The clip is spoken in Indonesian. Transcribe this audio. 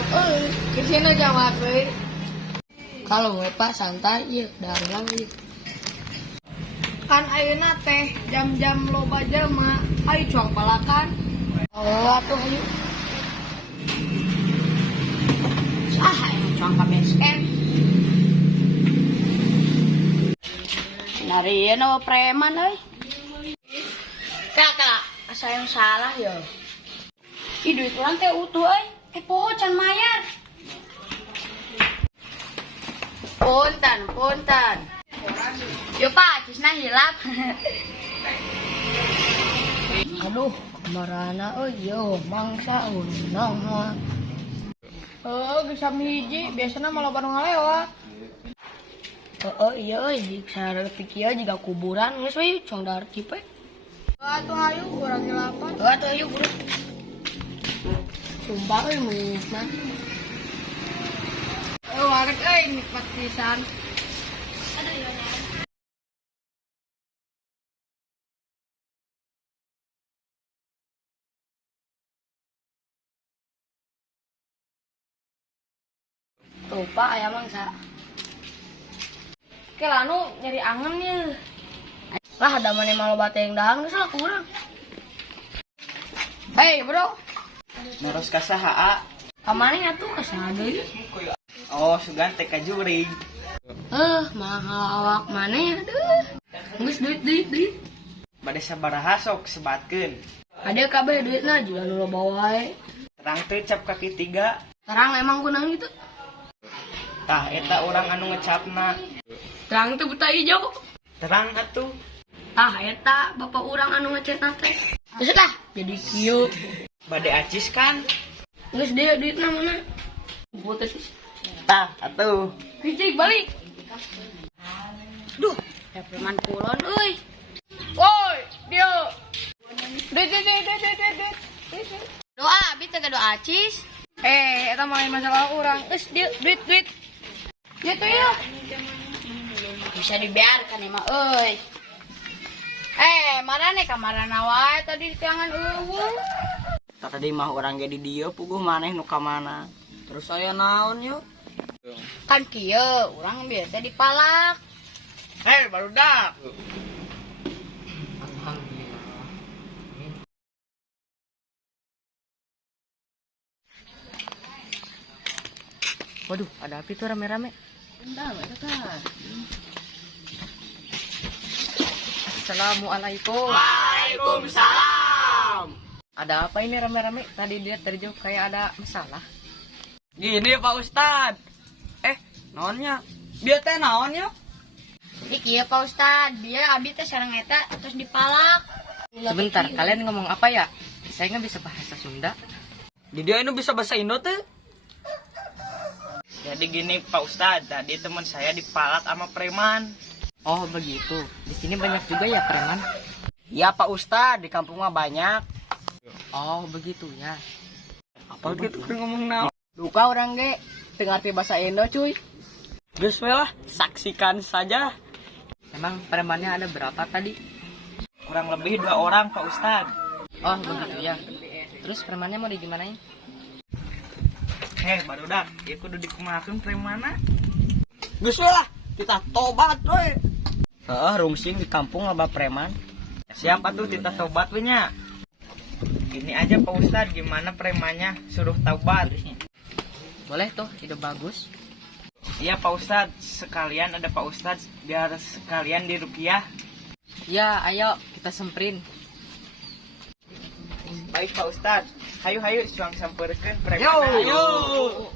Ustad, kesini jamaah kalau gue pak santai, iya dari lagi. Kan ayeuna teh jam-jam loba jelema, ayo cuang palakan. Oh, atuh ayo. Ayo cuang ka BSN. Narian apa preman euy? Kakak, asa yang salah ya. Ih duit urang teh utuh euy. Poho can mayar. Punten. Yo Pak, cisna hilap. Aduh, marana yo mangsa unang. Geus hiji, biasana malah baru ngalewat. Iya euy, sareupik kieu jiga kuburan geus we cong dar cipe. Atuh hayu urang hilapan. Atuh hayu buru. Sumpah euy mah. Wareg euy nikmat pisan. Tuh Pak aya mangsa. Kelanu nyari angen nih. Lah ada mana malu bateng dahang geus lah kurang. Hei, bro. Meros ka saha? Ka maneh atuh ka saha deui? Oh, sugan teh ka juring. Mahal awak maneh aduh. Geus duit. Bade sabaraha sok sebatkeun. Ade kabeh duitna juga nu loba wae. Terang teu cap kaki 3. Terang emang kunang itu. Tah eta urang anu ngecapna. Terang teh buta ijo. Terang atuh. Tah eta bapak urang anu ngecetna teh. Geus lah jadi kieu. Bade acis kan? Geus dia duitna mana? Putus. Tah atuh. Hiji balik. Duh, ya preman kulon euy. Woi, dia. Duit. Doa, bisa ke doa acis. Eta mah masalah urang. Geus dia duit. Gitu ya. Bisa dibiarkan emang euy. Marane kamarana wae tadi di tiangan eueuh. Tadi mah urang ge di dieu puguh maneh nu ka mana. Terus saya naon yuk? Kan kieu urang biasa dipalak. Barudak. Waduh, ada api tuh rame-rame. Assalamualaikum. Waalaikumsalam. Ada apa ini rame-rame? Tadi dia terjauh kayak ada masalah. Gini Pak Ustad. Naonnya? Dia teh naonnya? Iki ya Pak Ustad, dia abi teh sareng eta terus dipalak. Sebentar, kalian ngomong apa ya? Saya nggak bisa bahasa Sunda. Di dia ini bisa bahasa Indo teh. Jadi gini Pak Ustad, tadi teman saya dipalak sama preman. Oh begitu. Di sini banyak juga ya preman. Ya Pak Ustad, di kampung mah banyak. Oh begitu ya. Apa gitu ngomong naon? Luka orang ge teu ngarti bahasa Indo cuy. Geus we lah, saksikan saja. Emang premannya ada berapa tadi? Kurang lebih 2 orang Pak Ustad. Oh begitu ya. Terus premannya mau digimanain? Barudak, ieu kudu dikumahakeun premana. Geus we lah, kita tobat we. Rungsing di kampung loba preman. Siapa tuh kita tobat we nya? Gini aja Pak Ustad, gimana premannya suruh taubat. Boleh tuh, ide bagus. Iya Pak Ustad, sekalian ada Pak Ustad biar sekalian diruqyah. Ya, ayo kita semperin. Baik Pak Ustad, hayu suang sampeurkeun preman. Yo.